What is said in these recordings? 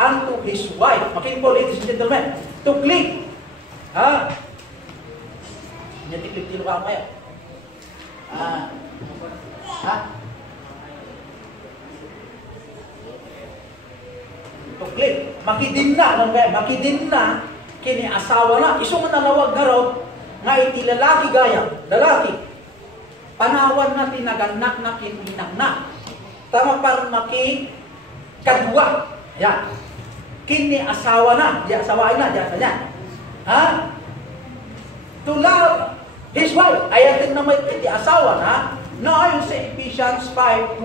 unto his wife. Makinig po, ladies and gentlemen. To cleave. Nyatiklik-tilo ka kaya. To cleave. Makidin na. Makidin na. Kini asawa na. Iso nga nalawag na raw. Nga iti lalaki gaya. Lalaki. Panawan natin naganak na kininang na. Tama para kadua. Yan. Kini asawa na. Di asawain na. Di asawa niya. To love his wife. Ayatin na may di asawa na. Na ayon sa Ephesians 5:25.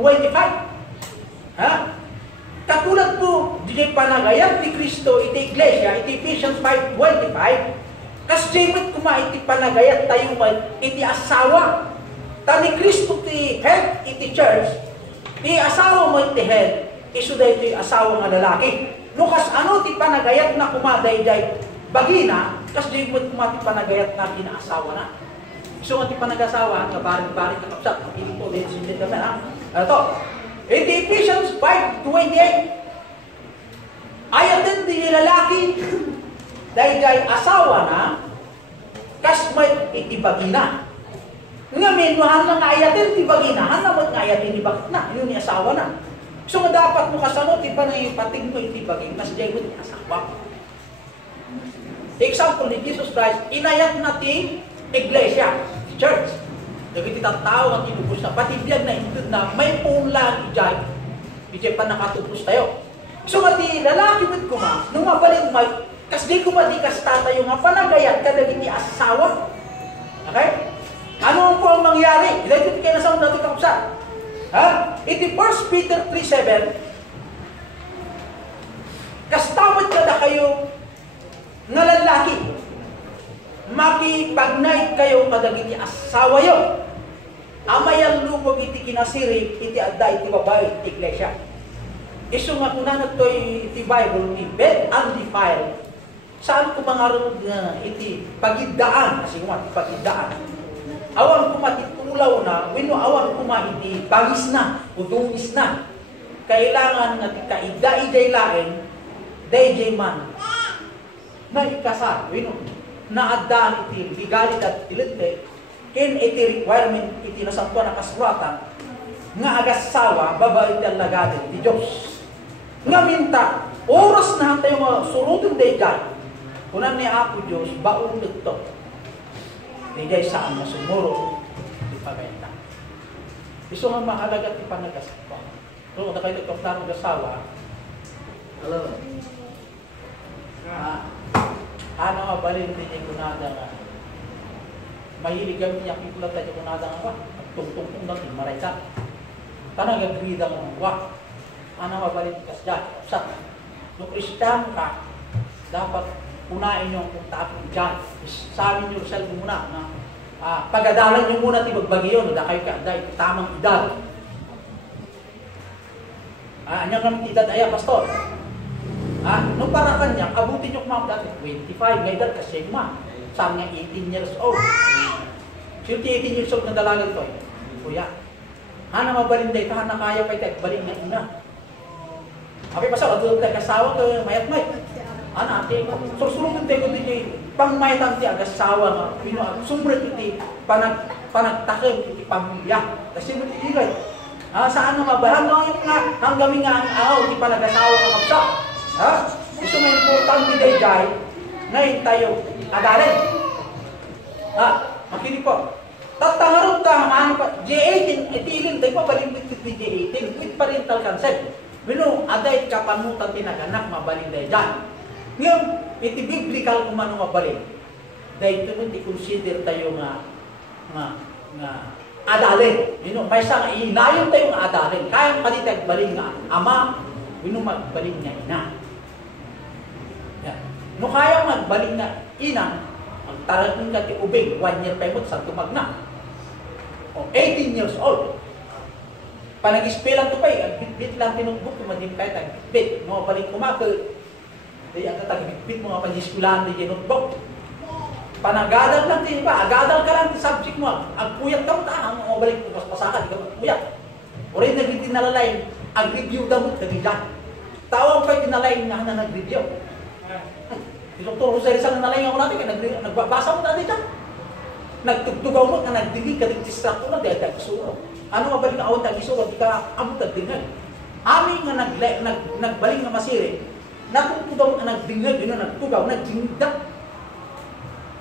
Katulad po, di panagayat ni Kristo, iti Iglesia, iti Ephesians 5:25. Kasjimit kuma iti panagayat tayo iti asawa. Tani Kristo ti head, iti church. Iti asawa mo iti head. Iso da iti asawa nga lalaki. Nukas ano ti panagayat na kumaday-day bagina, kasjimit kuma ti panagayat na kinaasawa na. Iso nga ti panag-asawa, nga baring-baring kakapsat. Hindi po, ladies and gentlemen, ito. Iti Ephesians 5:28. Ayatin di lalaki dahil asawa na kasmay iti bagina. Nga minuhan lang ayatin ti bagina, hanamot nga ayatin ti bagina, yun ni asawa na. So nga dapat mo kasano ti panayipating mo iti bagina, mas jay mo ti asawa. Example ni Jesus Christ, inayat na ti iglesia, ti church. Dagiti tattao ang tinubos na, pati biyag na indod na may pulang ijay, ijay pa nakatubos tayo. So nga ti lalaki with kuma, nung mabalik may, kas di kumadi kas tatayo nga panagayat ka dagiti asawa. Okay? Ano po ang mangyari? Ilayo kayo na sa natin kapsat. Iti 1 Peter 3:7, kastawad ka na kayo nga lalaki, makipagnay kayo kadagiti asawa yo. Amayang lubog iti kinasirip, iti adda iti babae, iti iglesia. Iso nga kuna na to iti Bible, ni bed undefiled. Saan ko mga rin iti pagidaan, kasi nga pagidaan. Awan kumatitulaw na, wino awan kumahiti, bagis na, udungis na. Kailangan nga kaida-iday lain, dayjay man. Na ikasal, wino, naadaan iti ligalit at ilite, kin iti requirement iti nasampuan na kasulatan, nga agasawa, babae iti alagadin, ti Diyos. Nga minta, oras na tayo mga surutong dayjay, kunan ni Apo Diyos, baong ito. Dayjay saan na sumuro, di pamenta. Iso nga mahalaga ti panagasawa. Kung na kayo nagkaplano gasawa, hello. Ano nga balin din yung kunada nga mahilig kami niya kikulat tayo kunada nga tungtungtong natin maray ka tanang agrida nga wak ano nga balin kasya sa no Kristiyano ka dapat punain nyo kung tapon dyan sabi nyo Rizal muna na pagadalan nyo muna ti magbagyo na kayo ka dahil tamang edad anyang naman edad ay pastor. Nung para kanya, abutin nyo kumang dati, 25, may edad kasi ma. Saan nga 18 years old. Sino 18 years old na dalaga ito? Kuya, hana mabalinday ka, hana kaya pa ito, balin na ina. Okay pa sa, adulog tayo kasawa ka, mayat-may. Ate, susunod tayo din pang mayatan ti agasawa nga, sumret iti, panagtakim iti pamilya. Kasi mo iti ilay. Saan nga mabahan lang nga, hanggang nga ang araw, iti panagasawa ka kapsa. Gusto mo importante day jay, ngayon tayo adalin. Makinig po. Tatangarong ka, ano pa, J18, itilin tayo pa balimbit with J18, with parental consent. Mino, aday kapanutan tinaganak, mabalin day jay. Ngayon, iti biblical kung ano mabalin. Dahil ito mo, consider tayo nga adalin. Mino, may isang inayon tayo nga adalin. Kaya palitag balin nga ama, mino magbalin nga ina. No kaya magbaling na ina, magtarating ka ti ubing, 1 year pa mo, sa tumag na. O 18 years old. Panag-ispelan to pa bit lang tinutbuk, tumadim kayo, tag-bit. Mga baling kumaka, ang tag-bit mga pag-iskulaan di tinutbuk. Panagadal lang din ba? Agadal ka lang ti subject mo. Agpuyat ka mo, ang mga baling kumaspasaka, di ka magpuyat. O rin naging nalalay, ag-review ka mo, kagigyan. Tawag pa tinalain nga na nag-review. Si Dr. Jose Rizal na nalain ako natin, nagbabasa mo natin dyan. Nagtugtugaw mo, na nagdinig ka, nag-distract mo na, dahil tag-isuro. Ano nga balik na ako tag-isuro, di ka amot nagdinig. Amin nga nagbaling na masiri, natugtugaw nga nagdinig, yun na nagtugaw, nagdinigdak.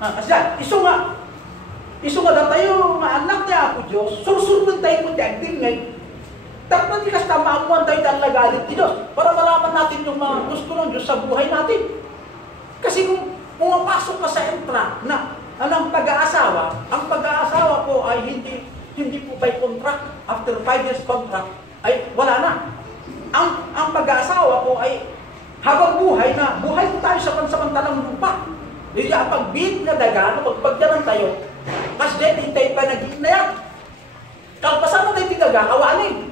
Kasi yan, iso nga daw tayo, nga anak niya ako Diyos, sursurman tayo mo tayo dingay. Dapat di kasi maamuan tayo talaga galit ni Diyos para malaman natin yung mga gusto ng Diyos sa buhay natin. Kasi kung pumapasok ka sa entra na ang pag-aasawa po ay hindi po by contract, after 5 years contract, ay wala na. Ang pag-aasawa po ay habang buhay na, buhay po tayo sa pansamantalang lupa. Hindi pag-bid na daga, magpagdanan tayo, mas din tayo pa naging na yan. Kalpasan na tayo tinaga, awanin.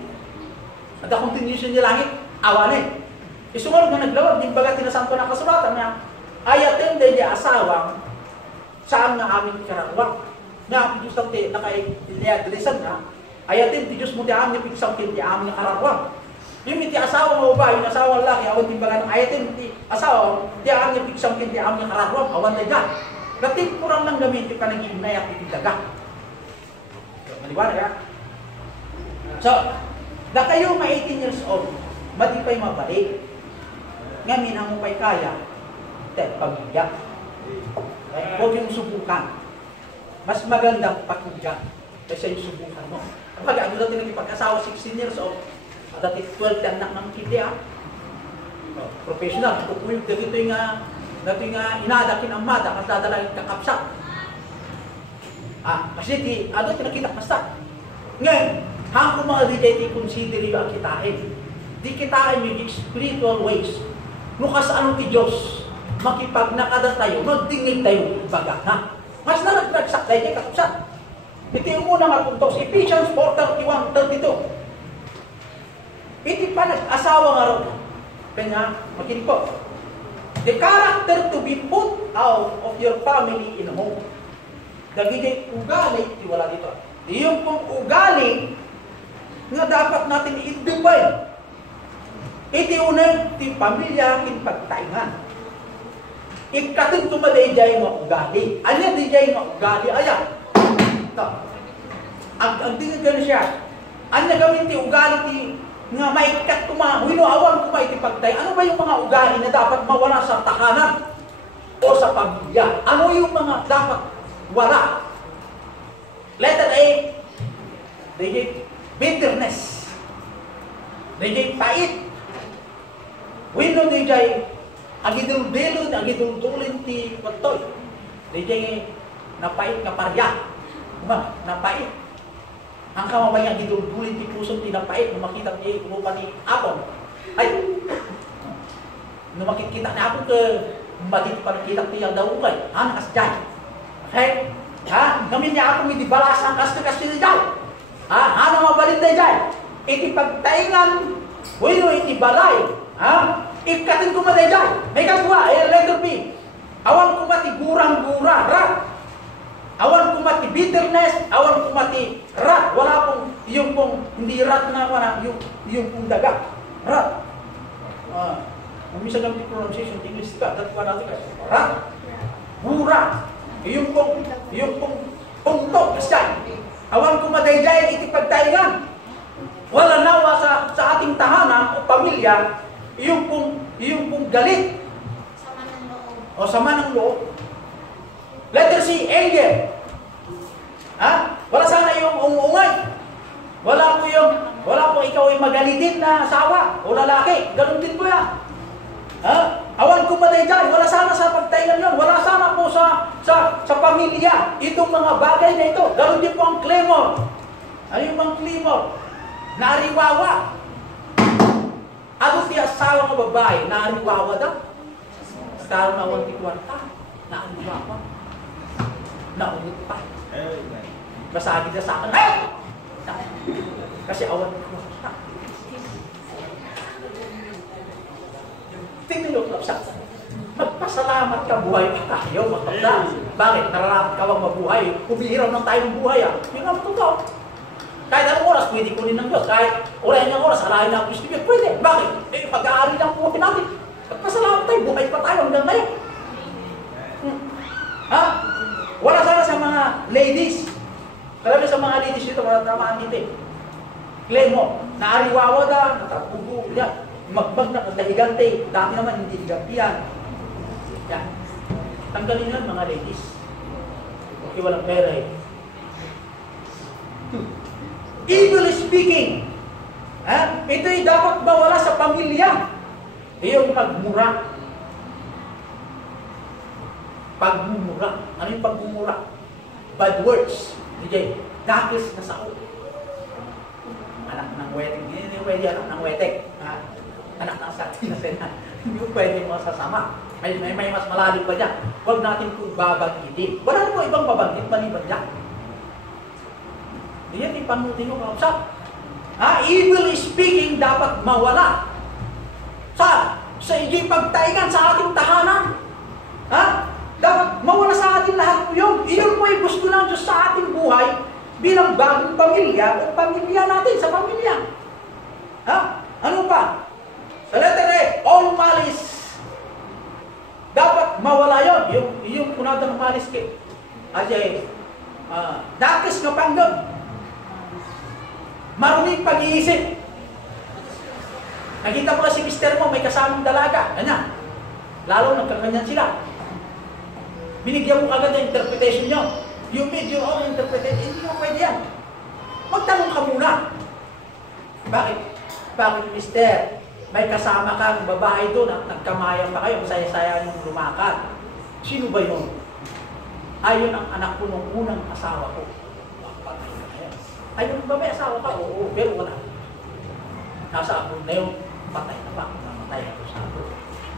At ang continuation niya langit, awanin. Isunod na naglawag, din baga tinasan ko ng kasulatan niya, ayatin din niya asawang saan nga aming karawang. Nga, Diyos ang nakailigalisan na, ayatin ti Diyos mo ti aming pigsangkin ti aming karawang. Yung iti asawa mo ba, yung asawa laki, awan ti baga ng ayatin ti asawa, ti aming pigsangkin ti aming karawang, awan na dyan. Natin kurang lang gamitin ka nag-iinay at itidaga. Maliwanag ha? So, na kayo mga 18 years old, matipay mabalik. Ngamin ang upay kaya, dahil pamilya. Huwag yung subukan. Mas magandang pakinggan kaysa yung subukan mo. Kapag ano dati nagipag-asawa 16 years old, dati 12 anak ng kiti professional, kukuyog dito yung inadakin ang mata, kasi dadalagin kakapsak. Kasi ano tinakita basta. Ngayon, hanggang mga reject i-consider yung ang kitain. Di kitain yung spiritual ways. Nukas ano ti Diyos, makipag nakada tayo, magdingin tayo, baga na. Mas na nagpragsak tayo, di kakapsak. Ito yung unang apuntos, Ephesians 4:31-32. Iti pa nag-asawa nga rin. Kanya, makinig po. The character to be put out of your family in home. Dagigay ugali, wala dito. Yung pong ugali nga dapat natin i-define. Iti unang ti pamilya kin pagtaingan. Ikatin tumaday jay nga ugali. Anya di jay nga ugali? Ayan. Ito. Ang tingin gano'n siya. Anya gawin ti ugali ti nga maikat hinuawan kuma iti pagtay. Ano ba yung mga ugali na dapat mawala sa tahanan o sa pamilya? Ano yung mga dapat wala? Letter A, DJ bitterness. DJ pait. Wino DJ agidul-dilun, agidul-dulin ti pagtoy. DJ napait na parya. Napait. Ang kamamay ang gidul-dulin ti pusong tinapait, nung makita niya yung lupa ni Apon. Ay, nung makikita ni Apon ka, magiging panakita niya daw kay, nakasdyan. Okay? Gamin niya Apon, hindi balas ang kasi daw. Mabalin na dyan. Iti pagtaingan, wino iti balay. Ikatin ko matay dyan. May kagawa, letter B. Awan ko mati gurang-gura, rat. Awan ko mati bitterness, awan ko mati rat. Wala pong, yung pong, hindi rat na wala, yung pong daga. Rat. Umisa ng pronunciation, English ka, dati natin kasi. Rat. Gura. Yung pong pungto, kasyan. Awan ko matay dyan, iti pagtaingan. Wala nawa sa ating tahanan o pamilya, yung pong galit. O sama ng loob. Letter C, anger. Wala sana yung umungay. Wala po ikaw ay magalitin na asawa o lalaki. Ganun din po yan. Awan ko patay dyan. Wala sana sa pagtaingan yun. Wala sana po sa pamilya. Itong mga bagay na ito. Ganun din po ang clamor. Ano yung mga clamor? Nariwawa. Ano ti asawa ng babae? Nariwawa daw. Sekarang nawan ti kwarta. Nariwawa. Naunit pa. Masagi na sa akin. Kasi awan ti kwarta. Tingnan yung kapsat. Magpasalamat ka buhay pa tayo, magpapda. Bakit? Nararapat ka bang mabuhay? Humihirap ng tayong buhay. Yun ang totoo. Kahit anong oras, pwede kunin ng Diyos. Kahit orayan ng oras, alahin na ang Diyos, pwede. Bakit? Pag-aari lang po natin. Pagpasalamat tayo, buhay pa tayo hanggang ngayon. Ha? Wala sana sa mga ladies. Karami sa mga ladies dito, wala tramaan dito. Claim mo, naariwawa na, natapugo, yan. Magbag na kahigante. Dami naman hindi higante yan. Yan. Tanggalin yan mga ladies. Okay, walang pera eh. Evil speaking. Ito'y dapat mawala sa pamilya. Iyong pagmura. Pagmumura. Ano yung pagmumura? Bad words. DJ, dakis na sao. Anak ng wedding. Hindi pwede anak ng wedding. Anak ng sakti na sena. Hindi pwede mo sasama. May mas malalim pa dyan. Huwag natin kung babanggitin. Wala na mo ibang babanggit maliban dyan. Yan, ipanutin nyo kausap. Evil speaking dapat mawala. Sa pagtaingan sa ating tahanan. Dapat mawala sa ating lahat po yun. Iyon po ay gusto ng Diyos sa ating buhay bilang bagong pamilya o pamilya natin sa pamilya. Ano pa? Sa letter A, all malice. Dapat mawala yun. Yung punadang malice kit. Kasi, dakis na panggap. Maruming pag-iisip. Nakita mo na si mister mo, may kasamang dalaga. Ganyan. Lalo nagkaganyan sila. Binigyan mo agad ang interpretation nyo. Yung medyo, interpretation, hindi mo pwede yan. Magtanong ka muna. Bakit? Bakit, mister? May kasama kang babae doon at nagkamayan pa kayo, saya-saya niyong lumakad. Sino ba yun? Ayun ang anak ko nung unang asawa ko. Ayun ba may asawa ka? Oo, pero wala. Nasa abroad na yun, patay na pa. Namatay na ko sa abroad.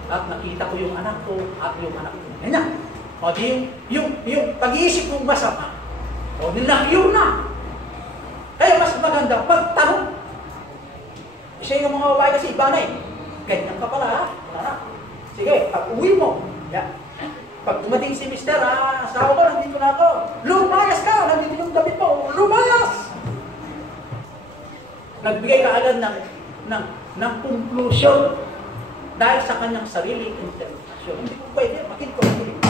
At nakita ko yung anak ko at yung anak ko. Ganyan. O di yung pag-iisip kong masama, o nilakyo na. Kaya mas maganda, pagtanong. Isa yung mga babae kasi iba na eh. Ganyan ka pala ha? Wala na. Sige, pag uwi mo. Yan. Pag dumating si mister, asawa ko, nandito na ako. Lumayas ka! Nandito yung damit mo. Lumayas! Nagbigay ka agad ng conclusion dahil sa kanyang sarili interpretasyon. Hindi ko pwede, makin-conclude.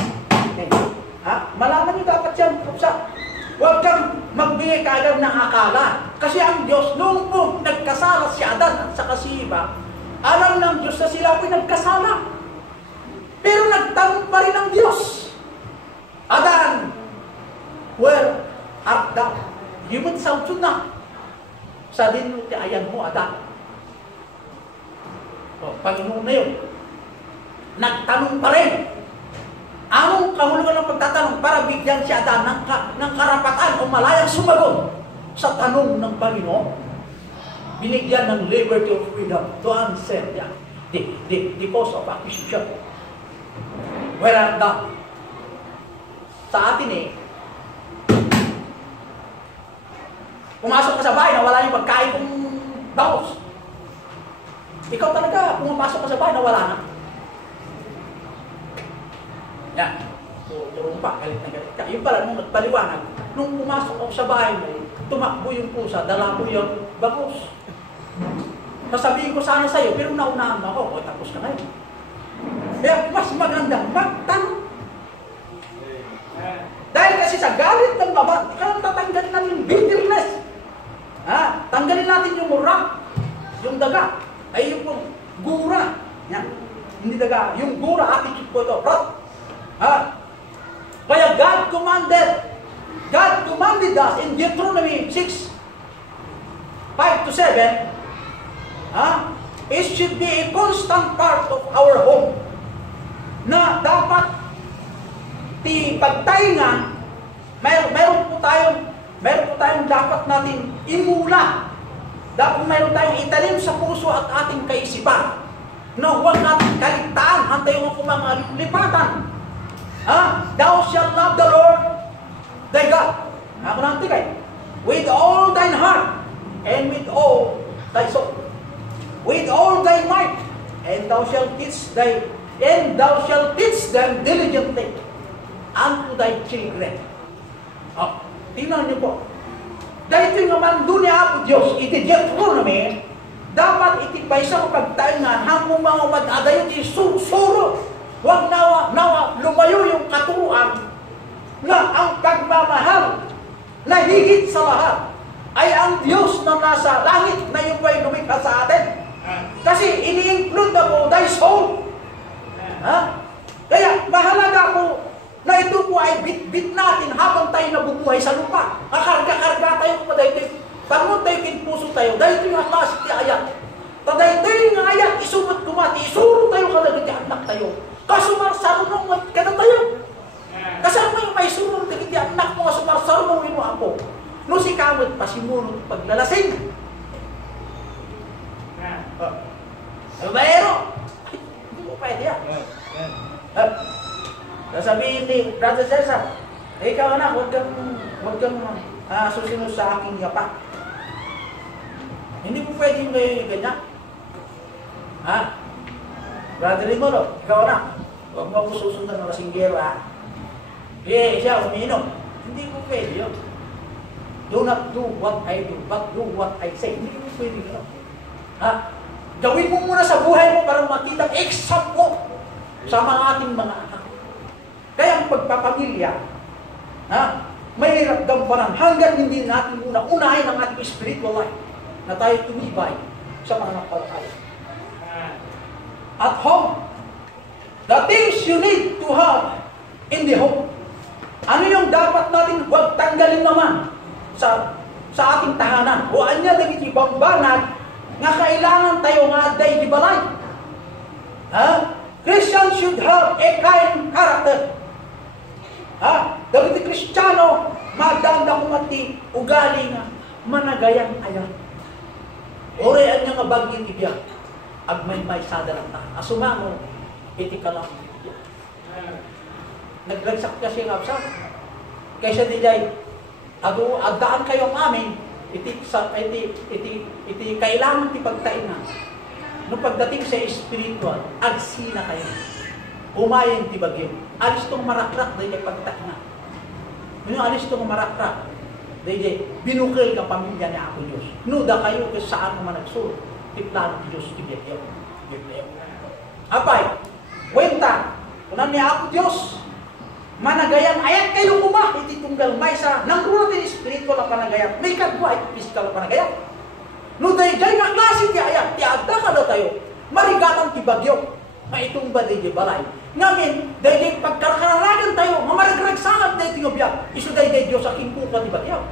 Malaman niyo dapat yan. Huwag kang magbigay ka agad ng akala. Kasi ang Diyos, noong po nagkasala si Adan at saka si Eva, alam ng Diyos na sila po'y nagkasala. Pero nagtanong pa rin ang Diyos. Adan, where art thou? Human sound to na. Sa din ti ayan mo, Adan. O, Panginoon na yun. Nagtanong pa rin. Anong kahulugan ng pagtatanong para bigyan si Adan ng karapatan o malayang sumagot sa tanong ng Panginoon? Binigyan ng liberty of freedom to answer the cause of accusation. Where art thou? Sa atin pumasok ka sa bahay, nawala yung pagkain kong bangus. Ikaw talaga, pumapasok ka sa bahay, nawala na. Yan. So, yung pa, galit na galit ka. Yung pala, nung nagpaliwanag, nung pumasok ako sa bahay mo, tumakbo yung pusa, dala ko yung bangus. Sasabihin ko sana sa'yo, pero naunahan mo ako, tapos ka ngayon. Kaya mas magandang magtanong. Dahil kasi sa galit ng baba, kaya tatanggalin natin yung bitterness. Tanggalin natin yung mura, yung daga, ay yung gura. Yan. Hindi daga, yung gura, attitude po ito. Kaya God commanded us in Deuteronomy 6, 5 to 7, it should be a constant part of our home na dapat pagtaingan, meron po tayong dapat natin imula. Dapat meron tayong italim sa puso at ating kaisipan na huwag natin kaligtaan, antayin mo kung mga lipatan. Thou shalt love the Lord thy God. Ako na ang tigay. With all thine heart and with all thy soul. With all thy might, and thou shalt teach them diligently unto thy children. Tingnan niyo po. Dahil ito nga mando ni Apo Diyos, iti Deuteronomy, dapat iti paysa ko pagtaingan, hanggang mga umad-adayon, iti sursuro. Huwag nawa, lumayo yung katuruan na ang pagmamahal na higit sa lahat ay ang Diyos na nasa langit na yung may lumikha sa atin. Kasi ini-include na po thy soul. Kaya mahalaga po na ito po ay bit-bit natin habang tayo nabubuhay sa lupa. Kakarga-karga tayo kung dahil bangon tayo, kinpuso tayo, dahil ito yung atlas iti ayat. Taday tayo yung ayat, isumot kumati, isuro tayo kalagit yung anak tayo. Kasumarsarunong ka na tayo. Kasama yung may surong iti anak mo, kasumarsarunong mo ako. No si kamot pa simunod paglalasing. Pero, hindi mo pwede yan. Sasabihin ni Brother Cesar, ikaw anak, huwag kang susunod sa aking yapa. Hindi mo pwedeng may ganyan. Brother Rimolo, ikaw anak, huwag mo ako susunod ng lasinggero siya umiinom. Hindi mo pwede yun. Do not do what I do, but do what I say. Hindi mo pwede yun. Gawin mo muna sa buhay mo para makita ang example sa mga ating mga anak. Kaya ang pagpapamilya, mahirap gampanan hanggang hindi natin unahin ang ating spiritual life na tayo tumibay sa mga napalataya. At home, the things you need to have in the home. Ano yung dapat natin huwag tanggalin naman sa ating tahanan? O anya dagit ibang banag nga kailangan tayo nga day di balay. Christians should have a kind character. Dagiti Kristiyano, magdanda kumati ugali nga managayang ayan. Orean niya nga baging ibya. Agmay-may sadalang ta. Asumamo, iti ka lang ibya. Naglagsak kasi nga sa kaysa di jay agdaan kayo amin iti kailangan ti pagtain na no pagdating sa spiritual agsina kayo umayin ti bagyo alis tong marakrak dahil pagtain na no alis tong marakrak dahil binukil ka pamilya ni Ako Diyos nuda kayo kung saan mo managsul ti plano ti Diyos ti Biblia apay kwenta kunan ni Ako Diyos managayan, ayat kayo kuma, iti tunggal may sa, nang rula din spiritual ang panagayan, may kagwa, iti physical ang panagayan. No, dahil nga klase ti ayat, ti agda ka na tayo, marigatan ti bagyo, maitong ba di balay. Ngamin, dahil pagkararagan tayo, mamaragragsangat na iti ngobya, iso dahil Diyos aking puka ti bagyo.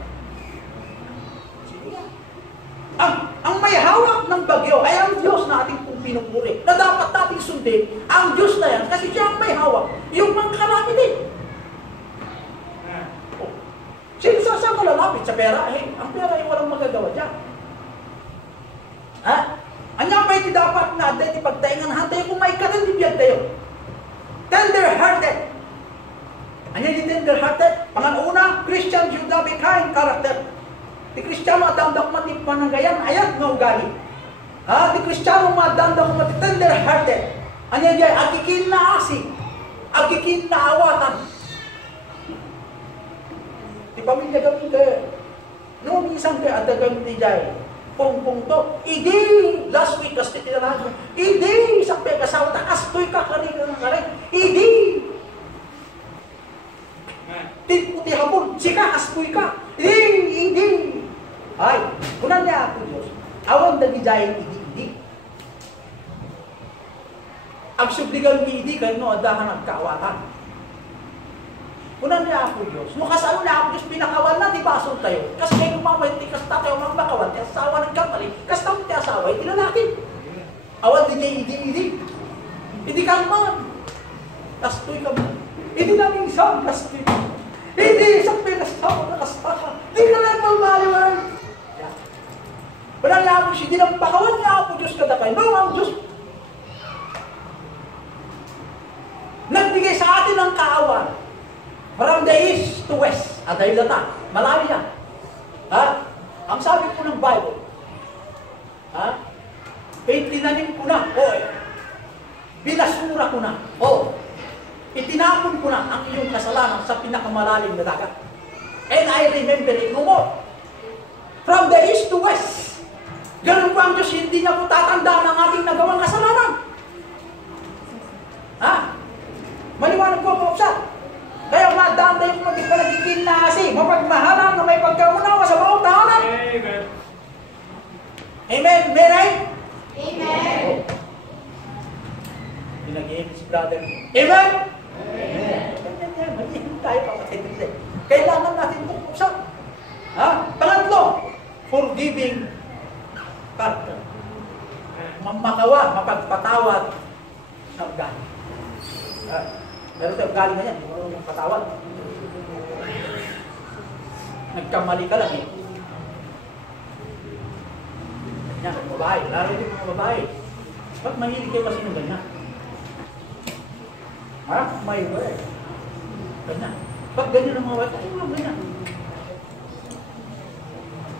Ang may hawak ng bagyo ay ang Diyos na ating pinupuri, na dapat nating sundin, ang Diyos na yan, kasi siya ang may hawak, yung mga calamity. Sino saan ka lalapit sa pera? Ang pera ay walang magagawa dyan. Anya pa iti dapat na iti pagtaingan hantay kung may katandibiyad tayo. Tender-hearted. Anya yung tender-hearted? Panganuna, Christian should have a kind character. Di Kristiyano adamda ko mati panangayan, ayat nga ugali. Di Kristiyano adamda ko mati tender-hearted. Anya dyan, agikin na asik. Agikin na awatan. Di pamilya kami kayo. Noong isang kaya adagan ni Jai, pong-pong to, idi, last week, kasi tinalago, idi, isang kaya kasawa, takastoy ka, kanina ng karay, idi. Puti hapon, sika, kastoy ka, idi. Ay, kunan niya ako Diyos, awan na ni Jai, idi. Ang subligan ni idi, kayo no, adahan ang kaawatan. Kunan niya ako Diyos. No, kasano niya ako Diyos, pinakawan na, di ba asol tayo? Kasi kayo mamay, di kasta tayo mamakawan, di asawa ng kapali, kasta mo di asawa, hindi lalaki. Awan di niya, idi. Hindi ka man. Kastoy ka man. Hindi namin isang kastoy. Hindi isang pinasawa na kasta. Hindi ka lang malmaliwan. Wala niya ako siya, di lang pakawan niya ako Diyos kadapay. No, ang Diyos. Nagbigay sa atin ng kaawan. From the east to west, at dahil data, malayo yan. Ang sabi po ng Bible, itinanim ko na, binasura ko na, itinapon ko na ang iyong kasalanan sa pinakamalalim na dagat. And I remember it no more. From the east to west. Ganun po ang Diyos, hindi niya po tatandaan ang ating nagawang kasalanan. Ha? Maliwanag po po sa. Kaya madaan tayo kung magpalagigin na kasi mapagmahalan na may pagkaunawa sa bawat tahanan. Amen. Amen? Meron? Amen. Pinag-iim si brother. Amen? Amen. Mag-iim tayo kapatid. Kailangan natin buksan. Ha? Pangatlo, forgiving character. Makawa, mapagpatawad sa ugali. Meron tayo ugali na yan, hindi mo yung patawad. Nagkamali ka lang eh. Yan, babae, lalo din mga babae. Ba't mahilig kayo kasi ng ganyan? Ha? May word. Ganyan. Ba't ganyan ang mga babae? Ay, mga ganyan.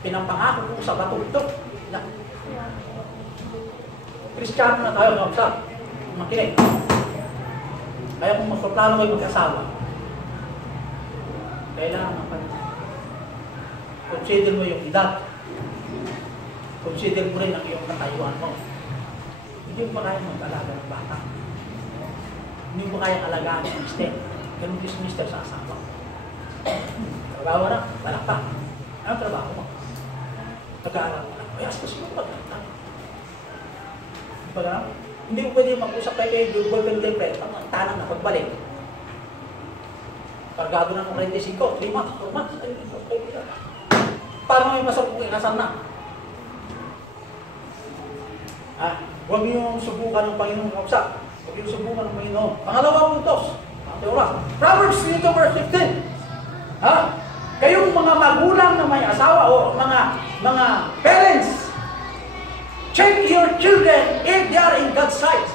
Pinampangako ko sa batultok. Yan. Kristiyano na tayo, mga kapsa. Makinig. Kaya kung magpaplano kayo mag-asawa, kailangan consider mo yung edad. Consider mo rin ang iyong katayuan mo. Hindi mo kaya mag-alaga ng bata. Hindi mo kaya alagaan ng mister. Ganun din si mister sa asawa. Trabaho na, balak pa. Anong trabaho mo? Nag-aaral mo na. Ay, aspas mo pag-aaral. Hindi mo pwede mag-usap kayo yung boyfriend girlfriend. Ang tanang na pagbalik. Kargado na ng 45, 3 months, 4 months. Paano may masok kung inasal na? Huwag niyong subukan ng Panginoon kapsa. Huwag niyong subukan ng Panginoon. Pangalawang puntos. Proverbs 3:15. Kayong mga magulang na may asawa o mga parents, check your children if they are in God's sight.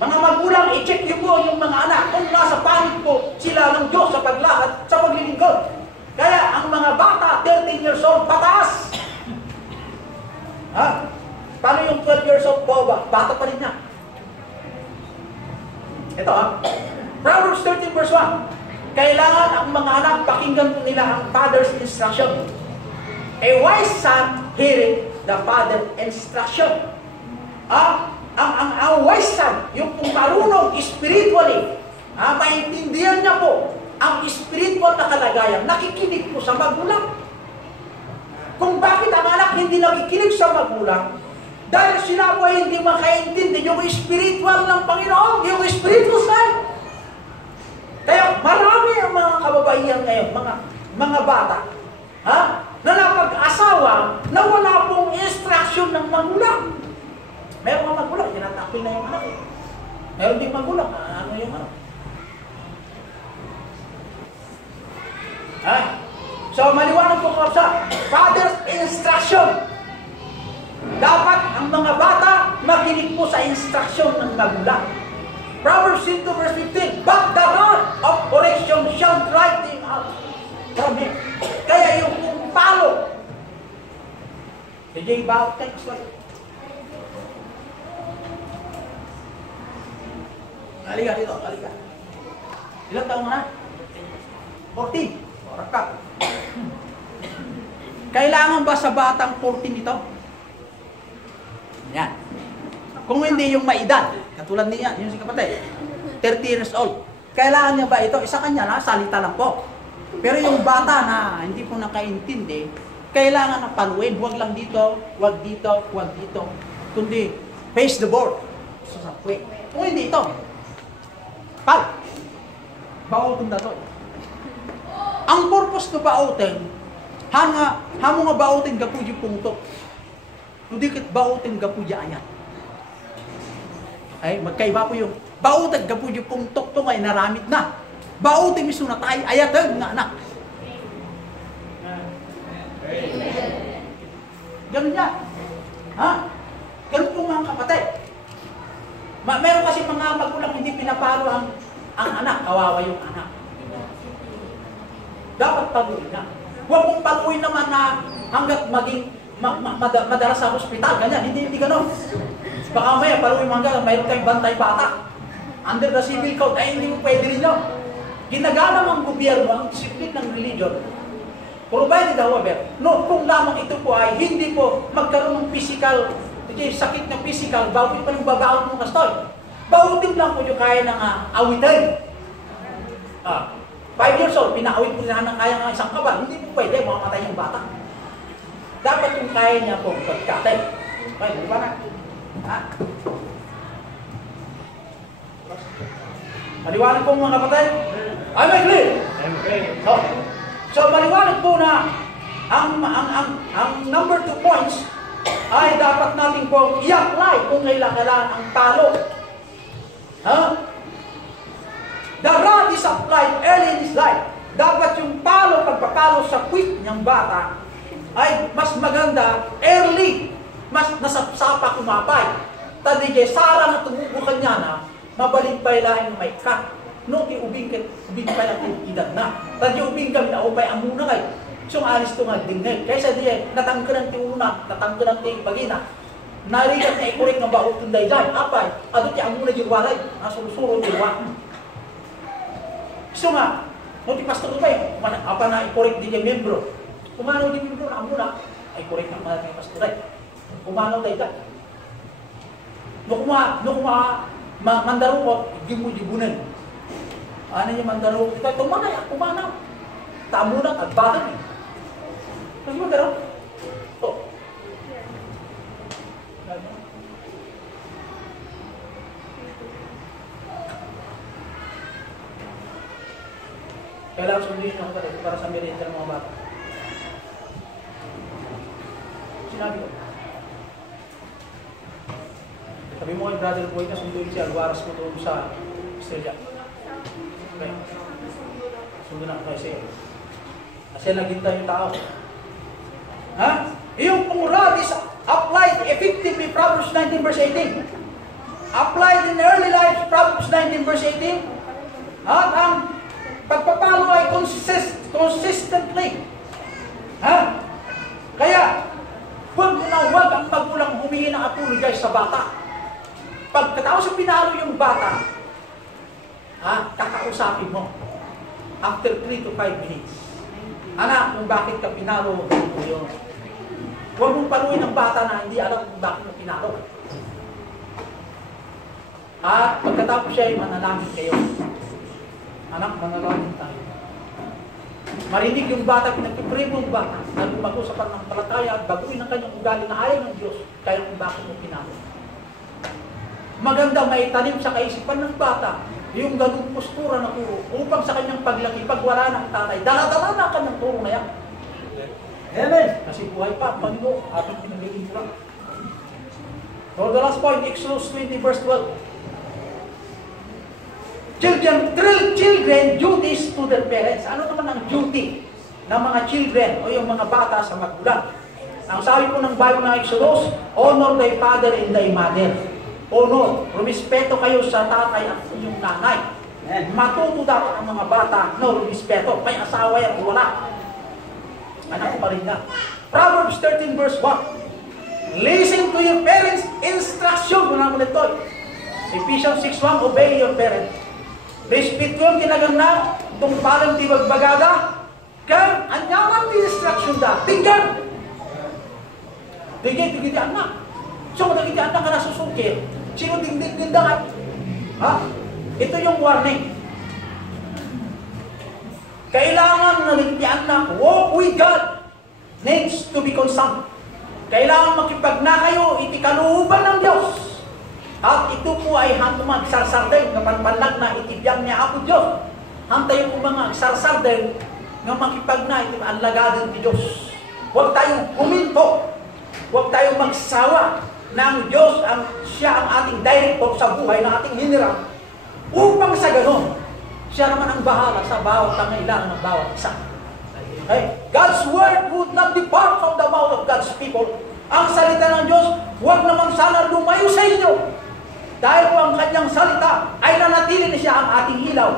Mga magulang, i-check niyo po yung mga anak kung nasa panig po sila ng Diyos sa paglakad, sa paglilingkod. Kaya ang mga bata, 13 years old, pataas. Paano yung 12 years old po ba? Bata pa rin niya. Ito Proverbs 13:1. Kailangan ang mga anak pakinggan po nila ang father's instruction. A wise son hearing the father's instruction. Ang wise son, yung kung marunong spiritually, maintindihan niya po ang spiritual na kalagayan, nakikinig po sa magulang. Kung bakit ang anak hindi nakikinig sa magulang, dahil sila po hindi makaintindi yung spiritual ng Panginoon, yung spiritual side. Kaya marami ang mga kababaihan ngayon, mga bata, na napag-asawa na wala pong instruction ng magulang. Meron mga magulang, tinatakil na yung anak eh. Meron din magulang, ano yung anak. So maliwanag po kapsa, father's instruction. Dapat ang mga bata makinig po sa instruction ng magulang. Proverbs 2:15, but the rod of correction shall drive them out from him. Kaya yung kung palo, DJ Bao, text like. Halika dito, halika. Ilang taon na? 14. Oras ka. Kailangan ba sa batang 14 ito? Yan. Kung hindi yung maedad, katulad niya, yung si kapatid, 30 years old. Kailangan niya ba ito? Isa kanya na, salita lang po. Pero yung bata na hindi po nakaintindi, kailangan na paluin. Huwag lang dito, huwag dito, huwag dito. Kundi, face the board. Susapwe. Kung hindi ito, pal. Bautin na to. Ang purpose na bautin, hamo nga bautin ka po yung pungtok. Hindi kat bautin ka po yung ayat. Ay, magkaiba po yung bautin ka po yung pungtok to ngay naramit na. Bautin miso na tayo, ayat nga anak. Ganun yan. Ganun po mga kapatid. Meron kasi mga magulang hindi pinapalo ang anak, kawawa yung anak. Dapat paluin na. Huwag mong paluin naman na hanggat maging madalas sa hospital, ganyan. Hindi ganun. Baka maya, paluin mo hanggang mayroon tayong bantay bata. Under the civil code, ay hindi mo pwede rin yun. Ginagalang ang gobyerno, ang disiplin ng religion. Provided, however, no, kung lamang ito po ay hindi po magkaroon ng physical, sakit na physical, bago pa ng babaon mo kastoy. Bautin lang po yung kaya ng awitin. 5 years old, pinaawit po na kaya ng isang kabal, hindi po pwede, makamatay yung bata. Dapat yung kaya niya po pagkatay. Okay, di ba na? Maliwanag po mga kapatid? Am I clear? So maliwanag po na ang number 2 points ay dapat natin pong i-apply kung kailangan ang talo. The rod is applied early in his life. Dapat yung pagpapalo sa quick ng bata ay mas maganda early. Mas nasapsapa kumapay. Tadi kay Sarah na tumubukan niya na mabalimpay lain ng may kat. No, ubing pa lang edad na. Tadi ubing kami na upay amuna kay. So alis to nga dingay. Kaysa diye natangkan ng tiuna, natangkan ng tingpagina. Narigat na ikurik ng baot ng dayday. Apay, adot ti amuna jirwaray. Asurusuro jirwa. So nga, no ti pastor ko bay, apa na ikurik di membro. Kumano di membro na amuna, ay ikurik na mga pastor ay. Kumano dayday. No kuma mandarukot, di mo jibunan. Ano yung mandarukot? Ito, tumanay, kumanaw. Tamo na, at bakit eh. Kasi mo gano'n? Ito. Kailangan sundin yung kapatid para sa merienda ng mga bata. Sinabi ko. Sabi mo kay Brother Boy na sunduin siya, Alwaras mo doon sa Australia. Okay. Sundan ako kayo sa'yo. Kasi naghintay yung tao. Yung pong rod is applied effectively, Proverbs 19 verse 18. Applied in early life, Proverbs 19 verse 18. At ang pagpapalo ay consistently. Kaya, huwag ang magulang humingi ng apologize sa bata. Pagkatapos sa pinalo yung bata, kakausapin mo. After 3 to 5 minutes. Anak, kung bakit ka pinalo, mo yun. Huwag mong paluin ng bata na hindi alam kung bakit mo pinalo. At pagkatapos siya ay manalangin kayo. Anak, manalangin tayo. Marinig yung bata, pinagpipray mo yung bata, na lumago sa pananampalataya at baguhin ang kanyang ugali na ayaw ng Diyos, kaya kung bakit mo pinalo. Maganda may tanim sa kaisipan ng bata yung ganung postura na turo upang sa kanyang paglaki, pag wala ng tatay, dala-dala na kanyang turo na yan. Amen! Kasi buhay pa, Panginoon, ating pinagiging mula. So the last point, Exodus 20 verse 12. Children duties to their parents. Ano naman ang duty ng mga children o yung mga bata sa magulang? Ang sabi po ng Bible ng Exodus, honor thy father and thy mother. Honor, rumispeto kayo sa tatay at inyong nanay. Matuto dapat ang mga bata na rumispeto. May asawa yan o wala. Anak ko pa rin nga. Proverbs 13 verse 1. Listen to your parents' instruction. Muna mo nito. Ephesians 6:1, obey your parents. Respetuan tinagang na itong parang tibagbagaga. Kan, anyaman di instruction da. Tinggan! Tinggi anak. So, kung nagiging anak ka na susukit, sino dingding dagat? Ito yung warning. Kailangan na nagiging anak, walk with God, needs to be concerned. Kailangan makipagna kayo, itikaluban ng Diyos. At ito po ay hantumang sarsarday, kapanpanlag na itibiyang niya ako Diyos. Hantay po mga sarsarday, nga makipagna, ito ang lagadan ni Diyos. Huwag tayong huminto. Huwag tayong magsawa ng Diyos siya ang ating director sa buhay na ating hiniram upang sa ganon, siya naman ang bahala sa bawat pangailangan ng bawat isa. Okay? God's word would not depart from the mouth of God's people. Ang salita ng Diyos, huwag naman sana lumayo sa inyo. Dahil po ang kanyang salita ay nanatili na siya ang ating ilaw.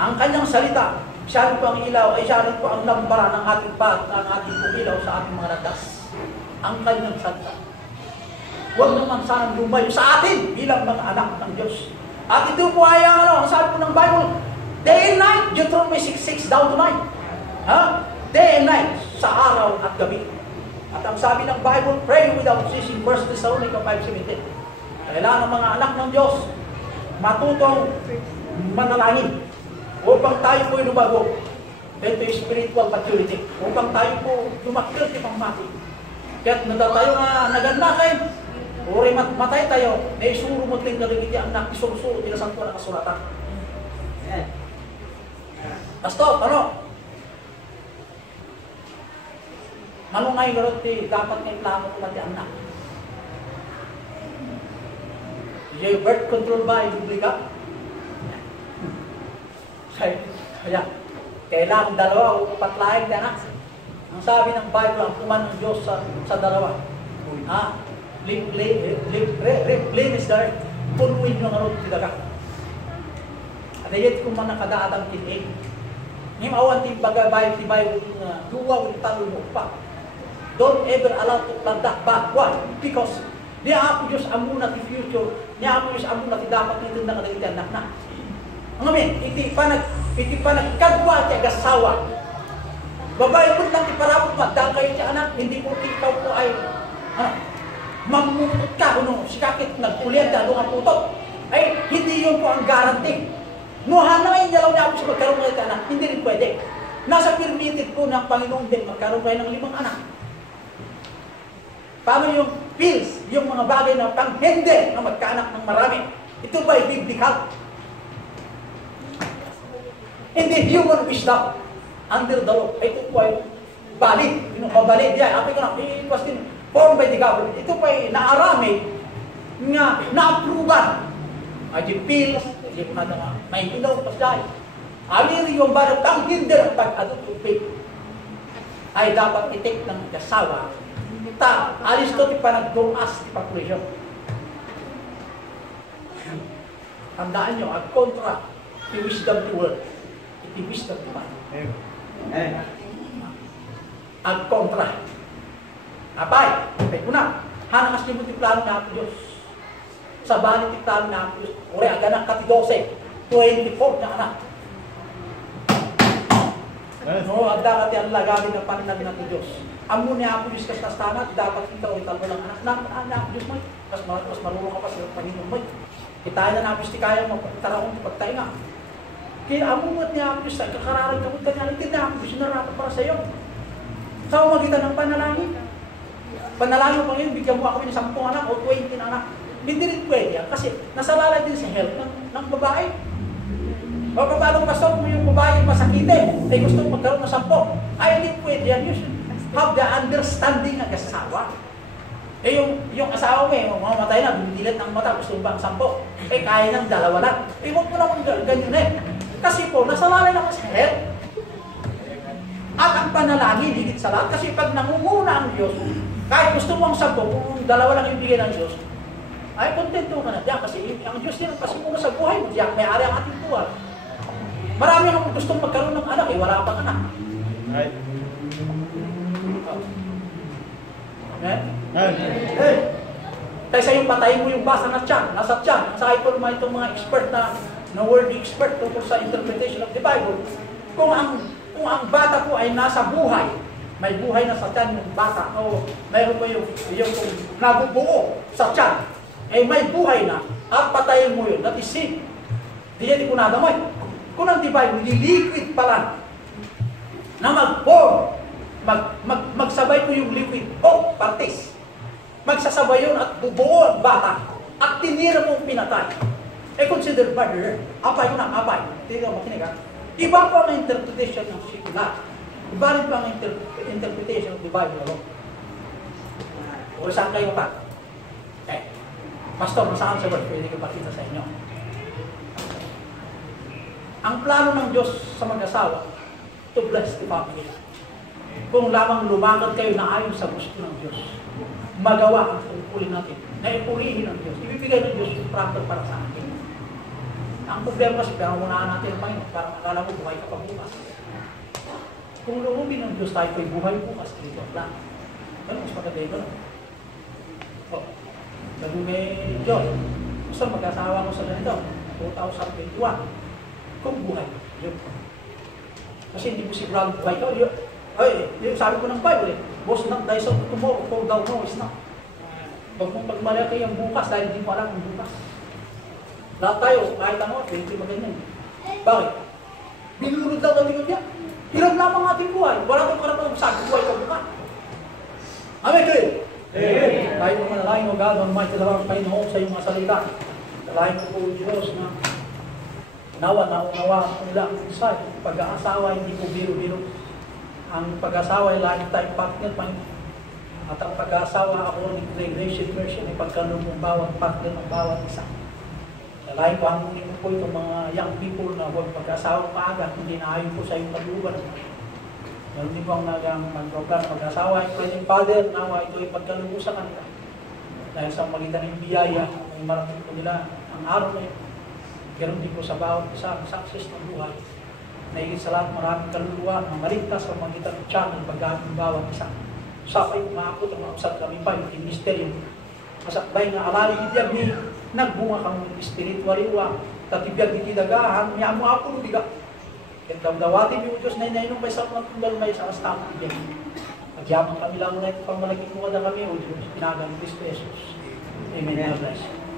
Ang kanyang salita, siya rin po ang ilaw, ay siya rin po ang lampara ng ating path, ang ating ilaw sa ating mga landas. Ang kanyang salita. Huwag naman sana lumayo sa atin bilang mga anak ng Diyos. At ito po ay ang sabi po ng Bible, day and night, Deuteronomy 6:6 down to 9. day and night, sa araw at gabi. At ang sabi ng Bible, pray without ceasing, 1 Thessalonica 5:17. Kailangan ng mga anak ng Diyos matutong manalangin upang tayo po'y lumago. Ito yung spiritual maturity. Upang tayo po lumakil di pangmati. Kaya't nagtatayo na naganakay, uri matay tayo, may isuro mo ting kaligiti ang nakisursuro, tinasan ko na kasulatan. Pastor, ano? Manungay garot dapat may plano ko mati anak. Yung birth control ba, ibubliga? Kaya, kailangan dalawa o patlaing na anak. Ang sabi ng Bible, ang kuman ng Diyos sa dalawa. Replenish the earth. Punuin yung arot tidaga. At ayat kung man nakadaadang kinig. Ngayon awan tibagay ti Bible na duwa o talo mo pa. Don't ever allow to plant that backward. Because niya ako Diyos amuna ti future. Niya ako Diyos amuna ti dapat nito na kadagiti anak na. Ang amin, iti pa nagkadwa ti agasawa. Babae po lang ti parabot magdang kayo ti anak. Hindi po ikaw po ay mamumut ka. Sikakit nagpulian dalo nga putot. Ay, hindi yun po ang guarantee. Nuhanay niya lang niya ako sa magkaroon kayo ti anak. Hindi rin pwede. Nasa permitted po ng Panginoon din magkaroon kayo ng 5 anak. Paano yung pills, yung mga bagay na panghende na magkaanak ng marami? Ito ba ay biblical? Hindi human wisdom. Under the law. Ito po ay valid. Mabalid yan. Api ko na, it was formed by the government. Ito po ay naarami nga na-approval. Ay di pills, di po na nga, may ilaw pas dahil. Aliri yung ba na panghende ng pag-adult ay dapat itik ng kasawa. Aristotle pa nag-dumas di population. Tandaan nyo, ang kontra, the wisdom to world, the wisdom to man. Ang kontra. Abay, kaya ko na, hanakas niyo mo ti plano na ako Diyos. Sa balik ti plano na ako Diyos. Uri, aganak ka ti 12, 24 na anak. No, agda ka ti ang lagamin ng paninag na ti Diyos. Amo niya ako Diyos kastastanat, dapat ikaw ay talo lang anak. Anak Diyos mo, mas marunong ka pa sa Panginoon mo. Kita na napis ti kaya mo, pagtarahong pagtayo nga. Kaya amumot niya ako Diyos, kakararan ka mo, hindi na ako Diyos narapat para sa iyo. Sa umagitan ng panalangin. Panalangin mo ngayon, bigyan mo ako ng 10 anak o 20 na anak. Hindi rin pwede yan, kasi nasalala din sa health ng babae. O paano pasok mo yung babae masakitin, ay gusto magkaroon ng 10. Ay, hindi pwede yan. You should have the understanding ng asawa. Eh yung asawa mo, mamamatay na, bumidilat ng mata, gusto ba ang 10? Eh kaya ng 2 lang. Eh huwag mo naman ganyan eh. Kasi po, nasalala naman sa health. At ang panalangin, higit sa lahat. Kasi pag nangunguna ang Diyos, kahit gusto mo ang 10, kung 2 lang yung bigay ng Diyos, ay kontento ka na diyan. Kasi ang Diyos din ang pasimula sa buhay mo. Diyan, may ari ang ating buhay. Marami ang gustong magkaroon ng anak, eh wala pang anak. Right. Kaysa yung patayin mo yung basa na tiyan, nasa tiyan. Sa ito naman itong mga expert na word expert tungkol sa interpretation of the Bible. Kung ang bata po ay nasa buhay, may buhay na sa tiyan yung bata, o mayroon mo yung nabubuo sa tiyan, eh may buhay na, at patayin mo yun, that is sin. Di yan ikunadamay. Kung ang the Bible, liquid pa lang, na mag-form, magsabay ko yung liquid o partis. Magsasabay yun at bubuo ang bata at tinira mong pinatay. Eh consider murder. Apay yun ang apay. Tingnan mo, makinig ha. Iba po ang interpretation ng secular. Iba rin po ang interpretation of the Bible. O saan kayo pa? Eh, pastor, nasaan sa word? Pwede ko pakita sa inyo. Ang plano ng Diyos sa mag-asawa, to bless the family. Kung lamang lumakad kayo na ayon sa gusto ng Diyos, magawa ang tungkulin natin, na ipurihin ng Diyos, ibibigay ng Diyos yung practice para sa atin. Ang problema kasi, pero munaan natin ang Panginoon, parang akala mo buhay ka pa bukas. Kung lumubin ng Diyos tayo, ay buhay bukas, dito lang. Ano, mas maganda yun? O, sabi may Diyos, gusto mag-asawa ko sa ganito, 2021, kung buhay, yun. Kasi hindi mo sigurado buhay ka, Ay, yung sabi ko ng Bible boss not thy son tomorrow, for thou knowest not. Huwag mong pagmalaki ang bukas dahil hindi mo alam ang bukas. Lahat tayo, kahit ano, hindi maganyan. Bakit? Binulod lang natin niya. Hirap lamang ating buhay. Wala itong karapang sa buhay ka buka. Amen, kayo? Amen. Tayo naman nalahin o God, Almighty Lord, Panginoon sa iyong mga salita. Nalahin ko po, Diyos, na nawa nila ang isay. Pag-aasawa, hindi po biro-biro. Ang pag-asawa ay lahat tayong partner, Panginoon. At ang pag-aasawa ako ni Gracious Version ay pagkaroon ng bawat partner ng bawat isa. Nalahin ko ang muling po itong mga young people na huwag pag-asawa maaga, hindi na ayon po sa iyong kalulugan. Meron din po ang mag-program mag-asawa ay pwedeng father, nawa ito ay pagkaroon sa kanila. Dahil sa magitan ng biyaya, ay marating po nila ang araw na yun. Meron din po sa bawat isa ang success ng buhay. Nahigit sa lahat maraming kaluluwa na maligtas sa magitan ng channel pag-gamit ng bawat isa. Sapay umakot ang mausap kami pa yung misteryo. Masakbay nga alali ibiyag ni nagbunga kang espiritualiwa. Tatibiyag ni tidagahan, niya mo ako biga. Kaya yung Diyos na inainom may sa mga tundal may sa astang ibiyag. Nagyamang kami lang na ito pang malaging mga kami o Diyos. Pinagang Cristo Jesus. Amen. God bless.